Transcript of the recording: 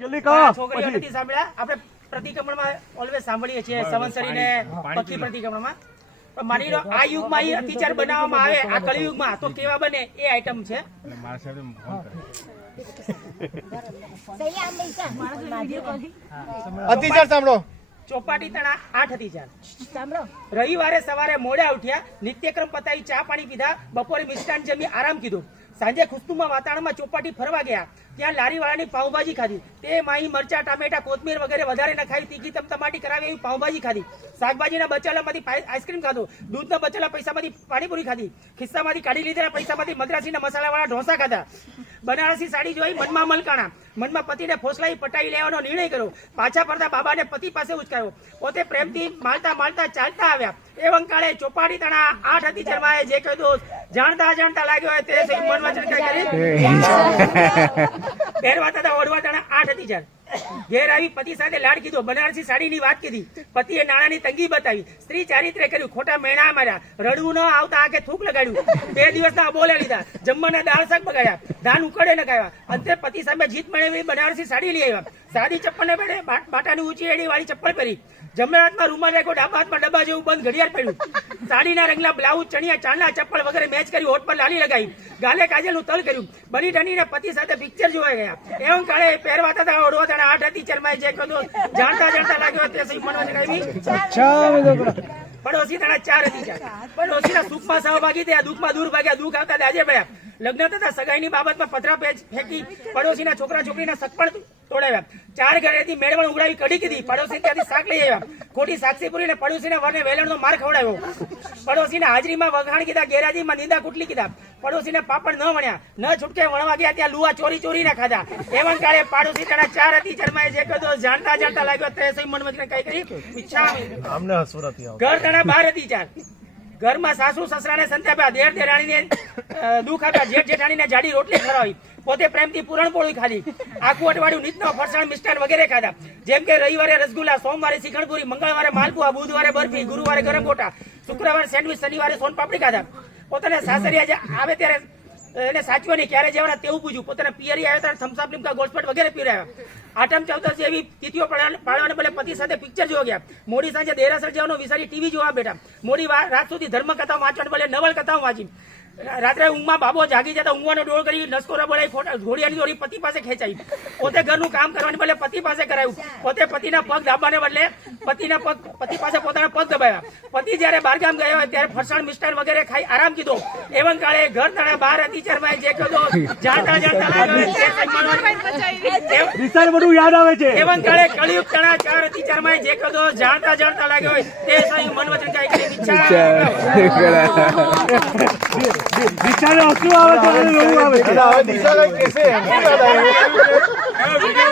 જલ્દી કહો છોકરીઓ નથી સાંભળ્યા આપણે પ્રતિક્રમણમાં ઓલવેઝ સાંભળીએ છીએ સંવત્સરીને પક્ષી પ્રતિક્રમણમાં પણ માની લો આ યુગમાં એ અતિચાર બનાવવામાં આવે આ કળિયુગમાં તો કેવા બને એ આઈટમ છે અતિચાર સાંભળો ચોપાટી તણા 8 અતિચાર રવિવારે સવારે મોડા ઉઠ્યા નિત્યક્રમ પતાવી ચા પાણી પીધા બપોરે મિષ્ટાન જમી આરામ કીધું સાંજે ખુશ્બુમાં વાતાવરણમાં ચોપાટી ફરવા ગયા ત્યાં લારીવાળાની પાઉંભાજી ખાધી તે માહી મરચા ટામેટા કોથમીર વગેરે વધારે નખાવી તીખી ટમાટી કરાવી એવી પાઉંભાજી ખાધી શાકભાજીના બચેલામાંથી આઈસ્ક્રીમ ખાધો દૂધના બચેલા પૈસામાંથી પાણીપુરી ખાધી ખિસ્સામાંથી કાઢી લીધેલા પૈસામાંથી મદ્રાસીના મસાલાવાળા ઢોસા ખાધા બનારસી સાડી જોઈ મનમાં મલકાણા મનમાં પતિને ફોસલાઈ પટાઈ લેવાનો નિર્ણય કર્યો પાછા ફરતા બાબાને પતિ પાસે ઉચકાયો પોતે પ્રેમથી માલતા માલતા ચાલતા આવ્યા એ વંકાળે ચોપાટી તણા 8 અતિચારમાએ જે કહ્યું જાણતા જાણતા લાગ્યો હોય તે મન વચન કઈ કરી પહેરવા તથા ઓઢવા તણા 8 અતિચાર ઘેર આવી પતિ સાથે લાડ કીધો બનારસી સાડીની વાત કીધી પતિએ નાણાંની તંગી બતાવી સ્ત્રી ચારિત્ર્ય કર્યું ખોટા મેણા માર્યા રડવું ન આવતા આગે થૂક લગાડ્યું 2 દિવસના બોલે લીધા જમવાના દાળ શાક બગાડ્યા ધાન ઉકળે નખાવ્યા અંતે પતિ સામે જીત મેળવી બનારસી સાડી લઈ આવ્યા સાદી ચપ્પલને બેડે બાટાની ઊંચી એડી વાળી ચપ્પલ પહેરી જમણા હાથમાં રૂમાલ રાખ્યો ડાબા હાથમાં ડબ્બા જેવું બંધ ઘડિયાળ પહેર્યું સાડીના રંગલા બ્લાઉઝ ચણિયા ચાંદલા ચપ્પલ વગેરે મેચ કરી હોઠ પર લાલી લગાવી ગાલે કાજલનું તલ કર્યું બની ઠંડીને પતિ સાથે પિક્ચર જોવા ગયા એવમ કાળે પહેરવા તથા ઓઢવા તથા 8 અતિચારમાએ જે કહ્યું જાણતા જાણતા લાગ્યો તે સહી મનવા જગાવી પડોશી તણા 4 અતિચાર પડોશીના સુખમાં સહભાગી થયા દુઃખમાં દૂર ભાગ્યા દુઃખ આવતા દાજે પડ્યા લગ્ન તથા સગાઈની બાબતમાં પથરા ફેંકી પડોશીના છોકરા છોકરીના સગપણ તોડાવ્યા 4 ઘરેથી મેળવણ ઉગડાવી કઢી કીધી પડોશી ત્યાંથી શાક લઈ આવ્યા ખોટી સાક્ષી પૂરીને પડોશીના વરને વેલણનો માર ખવડાવ્યો પડોશીના હાજરીમાં વખાણ કીધા ગેરહાજરીમાં નિંદા કુટલી કીધા પડોશીને પાપડ ન વણ્યા ન છૂટકે વણવા ગયા ત્યાં લુવા ચોરી ચોરી ના ખાધા એવં કાળે પાડોશી તણા 4 અતિચારમાએ જે કહ્યું જાણતા જાણતા લાગ્યો તે સહી મન વચન કઈ કરી ઈચ્છા ઘર તણા 12 અતિચાર ઘરમાં સાસુ સસરાને સંતાપ્યા દેર દેરાણીને દુઃખ આપ્યા જેઠ જેઠાણીને જાડી રોટલી ખવડાવી પોતે પ્રેમથી પૂરણપોળી ખાધી આખું અઠવાડિયું નીતનો ફરસાણ મિષ્ટાન વગેરે ખાધા જેમ કે રવિવારે રસગુલ્લા સોમવારે શ્રીખંડપુરી મંગળવારે માલપુઆ બુધવારે બરફી ગુરુવારે ગરમ ગોટા શુક્રવારે સેન્ડવિચ શનિવારે સોનપાપડી ખાધા પોતાના સાસરિયા આવે ત્યારે એને સાચવાની ક્યારે જવાના તેવું પૂછ્યું પોતાના પિયરી આવે ત્યારે થમ્સઅપ લીમકા ગોળસ્પટ વગેરે પીવડાવ્યા આઠમ ચૌદસ જેવી તિથિઓ પાળવાને બદલે પતિ સાથે પિક્ચર જોવા ગયા મોડી સાંજે દેરાસર જવાનો વિચારી ટીવી જોવા બેઠા મોડી રાત સુધી ધર્મ કથાઓ વાંચવાને બદલે નવલ કથાઓ વાંચી રાત્રે ઊંઘમાં બાબો જાગી જતા ઊંઘવાનો ડોળ કરી નસકોરા બોલાવી ઘોડિયાની દોરી પતિ પાસે ખેંચાઈ પોતે ઘરનું કામ કરવાને બદલે પતિ પાસે કરાયું પોતે પતિના પગ દાબાને બદલે પતિ પાસે પોતાના પગ દબાવ્યા પતિ જયારે બહારગામ ગયા હોય ત્યારે ફરસાણ મિષ્ટાન વગેરે ખાઈ આરામ કીધો એવં કાળે ઘર તણા 12 અતિચારમાએ જે કહ્યું જાણતા જાણતા બધું યાદ આવે છે એવં કાળે કળિયુગ તણા 4 અતિચારમાએ જે કહ્યું જાણતા જાણતા લાગ્યો હોય તે સહી મન વચન કઈ કરી ઈચ્છા દિશાને હસવું આવે છે દિશા કઈ કેસે